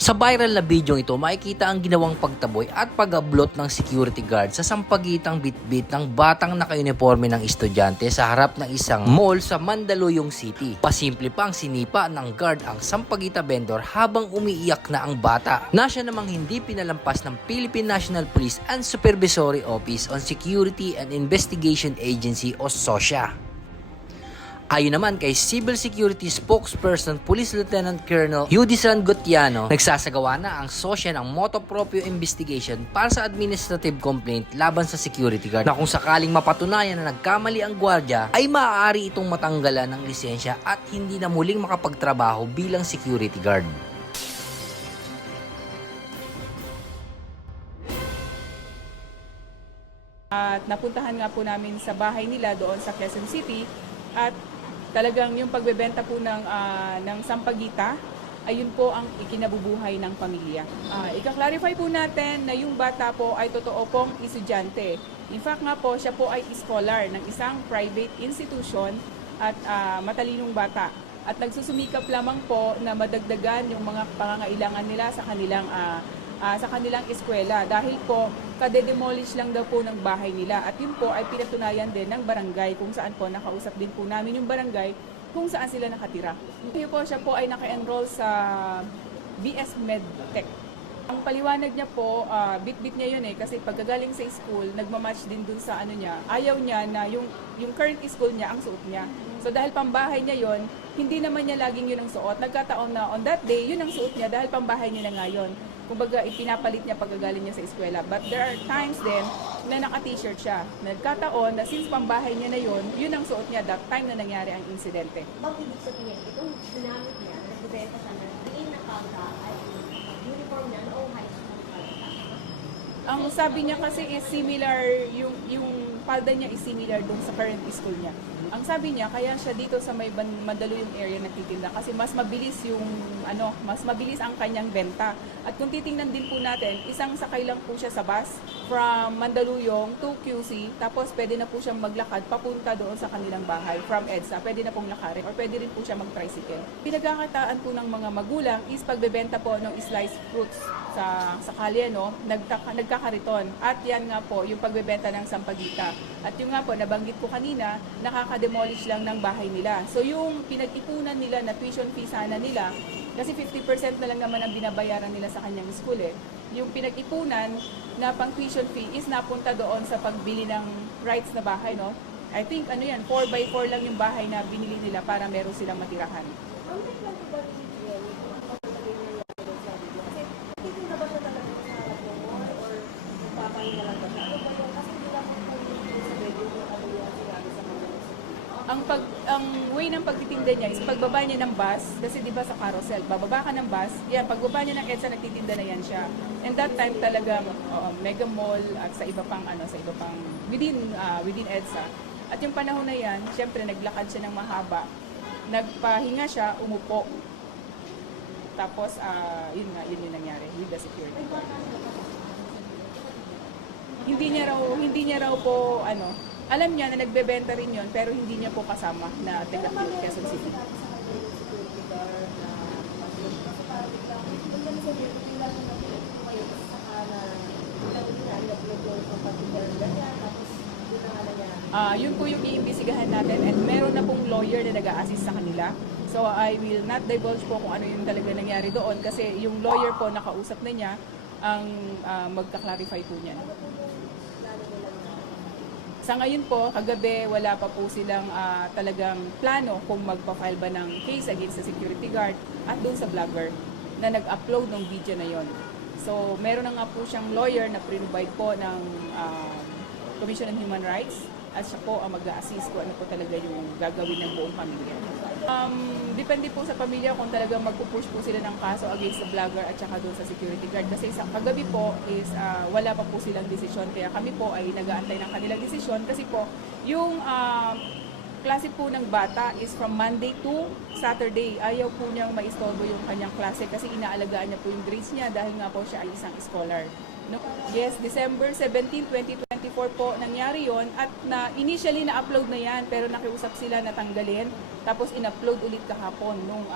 Sa viral na video ito, makikita ang ginawang pagtaboy at pag-ablot ng security guard sa sampagitang bitbit ng batang naka-uniforme ng estudyante sa harap ng isang mall sa Mandaluyong City. Pasimple pang sinipa ng guard ang sampagita vendor habang umiiyak na ang bata, na siya namang hindi pinalampas ng Philippine National Police and Supervisory Office on Security and Investigation Agency o SOSIA. Ayon naman kay Civil Security Spokesperson Police Lieutenant Colonel Yudisan Gotiano, nagsasagawa na ang SOSIA ng motu proprio investigation para sa administrative complaint laban sa security guard na kung sakaling mapatunayan na nagkamali ang gwardiya ay maaari itong matanggalan ng lisensya at hindi na muling makapagtrabaho bilang security guard. At napuntahan nga po namin sa bahay nila doon sa Quezon City at talagang yung pagbebenta po ng sampagita, ayun po ang ikinabubuhay ng pamilya. Ika-clarify po natin na yung bata po ay totoo pong estudyante. In fact nga po, siya po ay scholar ng isang private institution at matalinong bata. At nagsusumikap lamang po na madagdagan yung mga pangangailangan nila sa kanilang eskwela dahil po kade-demolish lang daw po ng bahay nila at yun po ay pinatunayan din ng barangay kung saan po nakausap din po namin yung barangay kung saan sila nakatira. Yun po, siya po ay naka-enroll sa BS Medtech. Ang paliwanag niya po, bit-bit niya yun kasi pagkagaling sa school, nagmamatch din dun sa ano niya, ayaw niya na yung current school niya ang suot niya. So dahil pambahay niya yon, hindi naman niya laging yun ang suot. Nagkataon na on that day, yun ang suot niya dahil pambahay niya na nga yun. Kumbaga, ipinapalit niya pagkagaling niya sa eskwela. But there are times din na naka-t-shirt siya. Nagkataon na since pambahay niya na yun ang suot niya that time na nangyari ang insidente. Bakit ibig sabihin, itong ginamit niya, nagbibenta siya ng tingin na palda ay uniform niya noong high school palda? Ang sabi niya kasi is similar, yung palda niya is similar dun sa current school niya. Ang sabi niya, kaya siya dito sa may Mandaluyong area nagtitinda kasi mas mabilis mas mabilis ang kanyang benta. At kung titingnan din po natin, isang sakay lang po siya sa bus from Mandaluyong to QC, tapos pwede na po siyang maglakad papunta doon sa kanilang bahay from EDSA. Pwede na pong lakarin or pwede rin po siya mag-tricycle. Pinagkakataan po ng mga magulang is pagbebenta po ng sliced fruits sa kalye, nagkakariton. At yan nga po, yung pagbebenta ng sampagita. At yung nga po, nabanggit ko kanina, nakaka-demolish lang ng bahay nila. So yung pinag-ipunan nila na tuition fee sana nila, kasi 50% na lang naman ang binabayaran nila sa kanyang school yung pinag-ipunan na pang tuition fee is napunta doon sa pagbili ng rights na bahay, I think 4x4 lang yung bahay na binili nila para meron silang matirahan. Ang tekla ko ba rin yun? Kasi titinda ba siya talaga sa harap mo or papahinga lang ba siya? Ano ba yun? Kasi hindi lang po sa video kung ano yung sinabi sa mga Ang way ng pagtitinda niya is pagbaba niya ng bus, kasi di ba sa carousel, bababa ka ng bus, yan, pagbaba niya ng EDSA, nagtitinda na yan siya. And that time talaga, Mega Mall at sa iba pang within EDSA. At yung panahon na yan, syempre naglakad siya ng mahaba. Nagpahinga siya, umupo. Tapos, yun yung nangyari with the security guard. Hindi niya raw po, alam niya na nagbebenta rin yon pero hindi niya po kasama na taga Quezon City. Yun po yung iimbisigahan natin and meron na pong lawyer na nag-a-assist sa kanila. So I will not divulge po kung ano yung talaga nangyari doon kasi yung lawyer po nakausap na niya ang magka-clarify po niyan. Sa ngayon po, kagabi, wala pa po silang talagang plano kung magpa-file ba ng case against the security guard at doon sa vlogger na nag-upload ng video na yon. So, meron na nga po siyang lawyer na provide po ng Commission on Human Rights at siya po ang mag-a-assist kung ano po talaga yung gagawin ng buong pamilya. Depende po sa pamilya kung talagang magpupush po sila ng kaso against the vlogger at saka doon sa security guard. Kasi sa kagabi po is wala pa po silang desisyon. Kaya kami po ay nag-aantay ng kanilang desisyon. Kasi po yung klase po ng bata is from Monday to Saturday. Ayaw po niyang maistorbo yung kanyang klase kasi inaalagaan niya po yung grades niya dahil nga po siya ay isang scholar. Yes, December 17, 2024 po nangyari yon at initially na-upload na yan pero nakiusap sila na tanggalin tapos in-upload ulit kahapon nung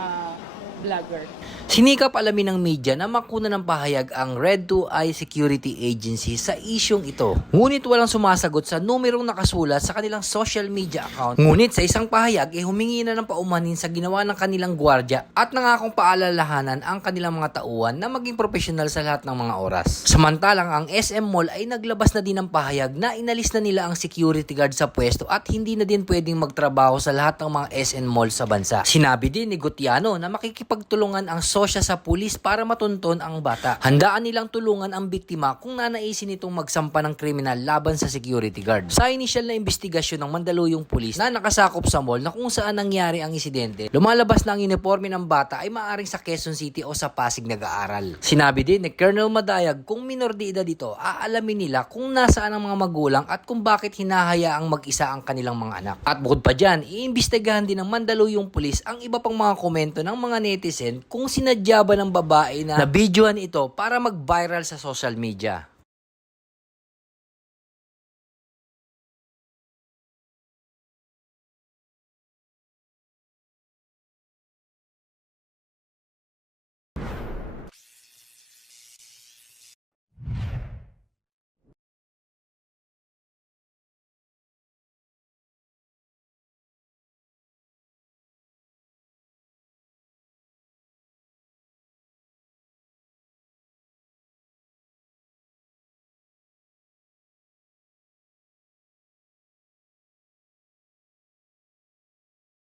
vlogger. Sinikap alamin ng media na makuna ng pahayag ang Red 2 Eye Security Agency sa isyong ito. Ngunit walang sumasagot sa numerong nakasulat sa kanilang social media account. Ngunit sa isang pahayag humingi na ng paumanhin sa ginawa ng kanilang gwardya at nangakong paalalahanan ang kanilang mga tauhan na maging profesional sa lahat ng mga oras. Samantalang ang SM Mall ay naglabas na din ng pahayag na inalis na nila ang security guard sa pwesto at hindi na din pwedeng magtrabaho sa lahat ng mga SM Mall sa bansa. Sinabi din ni Gutiano na makikipagtulungan ang sosya sa pulis para matunton ang bata. Handaan nilang tulungan ang biktima kung nanaisin itong magsampa ng kriminal laban sa security guard. Sa initial na investigasyon ng Mandaluyong pulis na nakasakop sa mall na kung saan nangyari ang insidente, lumalabas na ang uniforme ng bata ay maaaring sa Quezon City o sa Pasig nag-aaral. Sinabi din ni Colonel Madayag kung minor de edad ito, aalamin nila kung nasaan ang mga magulang at kung bakit hinahayaang mag-isa ang kanilang mga anak. At bukod pa dyan, iimbestigahan din ng Mandaluyong pulis ang iba pang mga komento ng mga netizen kung sinadya ba ng babae na videoan ito para mag-viral sa social media.